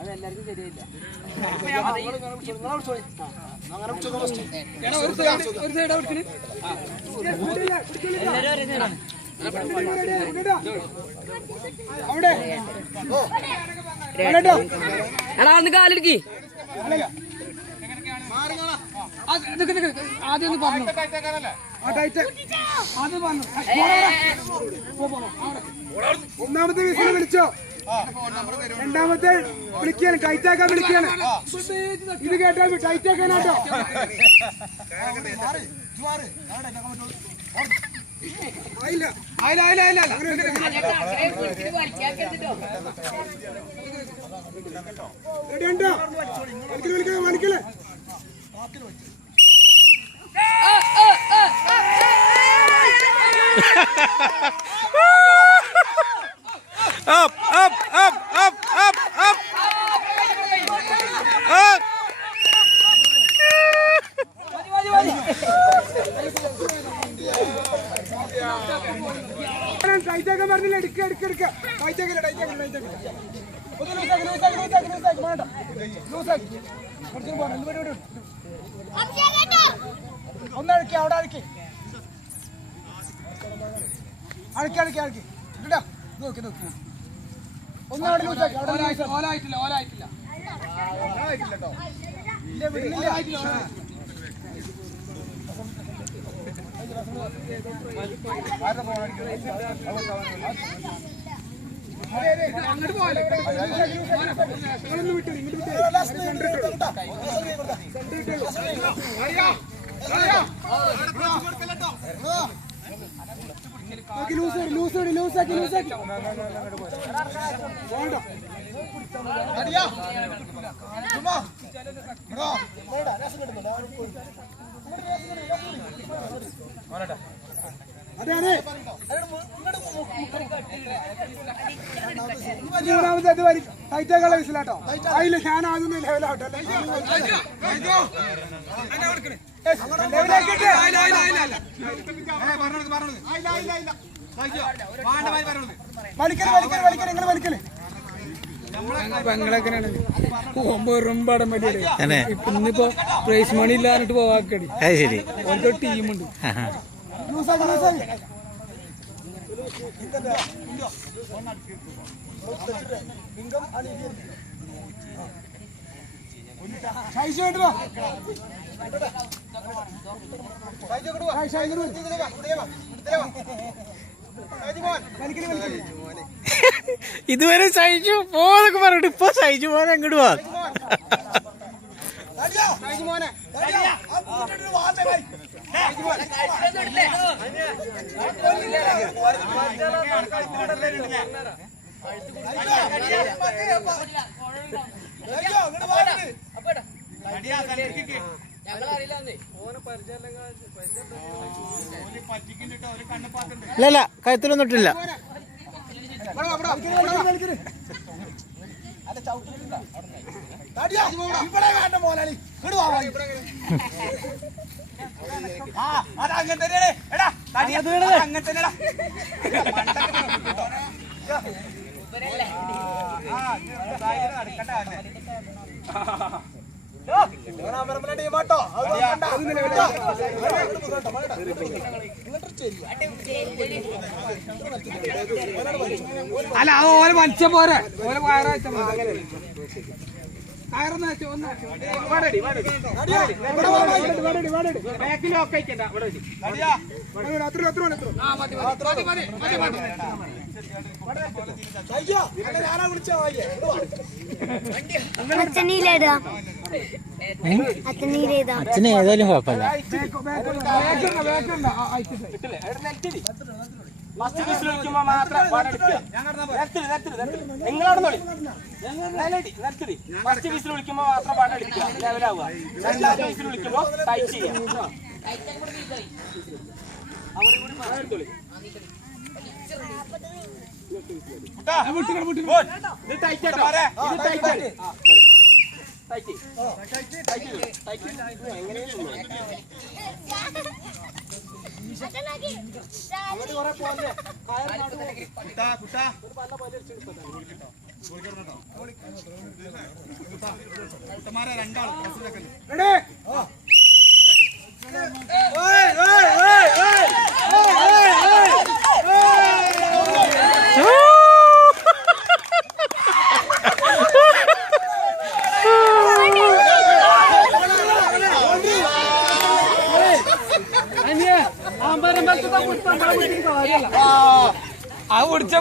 അതെല്ലാവർക്കും ശരിയായില്ല. എടാ ഒന്ന് കാലിടിക്ക്. ആദ്യം ഒന്ന് പറഞ്ഞു ഒന്നാമത്തെ വിസിൽ വിളിച്ചോ, രണ്ടാമത്തെ വിളിക്കാണ്, ടൈറ്റാക്കാൻ വിളിക്കാണ്. ഇത് കേട്ടാ ടൈറ്റാക്കാനാട്ടോ. ആയില്ല ആയില്ല ആയില്ല ആയില്ല റെഡിയുണ്ടോ? വിളിക്കലേ വിളിക്കലേ. Up, up, up, up, up, up. Up. ടൈറ്റാക്കാൻ പറഞ്ഞില്ല, എടുക്ക എടുക്ക എടുക്ക. ടൈറ്റാക്കില്ല ടൈറ്റാക്കില്ല ടൈറ്റാക്കില്ല. ഒന്നഴക്കി അവിടെ അഴക്കി അഴക്കി അഴക്കി അഴക്കി ഇടാ. നോക്കി നോക്കി ഒന്നവിടെ ലൂസാക്കി. ഓലായിട്ടില്ല ഓലായിട്ടില്ല കേട്ടോ. അങ്ങോട്ട് പോയാലേ വിട്ടു ലൂസാക്കി ലൂസാക്കി ലൂസാക്കി. അതെ അതെ മൂന്നാമത്തെ അത് വരി ടൈറ്റാക്കുള്ള വിസിലാട്ടോ. അതില് ഞാൻ ആകുന്ന ലെവലാട്ടോ. പെങ്ങളെങ്ങനെയാണ് പോകുമ്പോ പടം പറ്റിയത്. ഇന്നിപ്പോ പ്രൈസ് മണി ഇല്ലാന്നിട്ട് പോവാക്കടി. ശരി, ഓരോ ടീമുണ്ട്. ഇതുവരെ സഹിച്ചു പോന്നൊക്കെ പറഞ്ഞിട്ട് ഇപ്പൊ സഹിച്ചു പോകാൻ അങ്ങോട്ട് പോവാ. ഇല്ല കഴുത്തിലൊന്നും ഇട്ടില്ല. അങ്ങനെ തന്നെയാണ്. എടാ അങ്ങനെ തന്നെടാ. അല്ല അത് ഓലെ മത്സ്യം പോരെ, ഓലെ വയറാഴ്ച കയറുന്ന അച്ഛന് ഏതായാലും കുഴപ്പമില്ല. ഫസ്റ്റ് വിസിൽ വിളിക്കുമ്പോ മാത്രം നിങ്ങളവിടെ ഫസ്റ്റ് വിസിൽ വിളിക്കുമ്പോ മാത്രം പാടടിക്കുക, ലെവലാവുക. രണ്ടാമത്തെ വിസിൽ വിളിക്കുമ്പോ ടൈറ്റ് ചെയ്യാം. അവിടെ കൂടി പറഞ്ഞെടുത്തോളി. ഇത് ടൈറ്റ് ആട്ടോ, ഇത് ടൈറ്റ്. ടൈറ്റ് അങ്ങോട്ട് കുറെ പോലെ ആ പിടിച്ച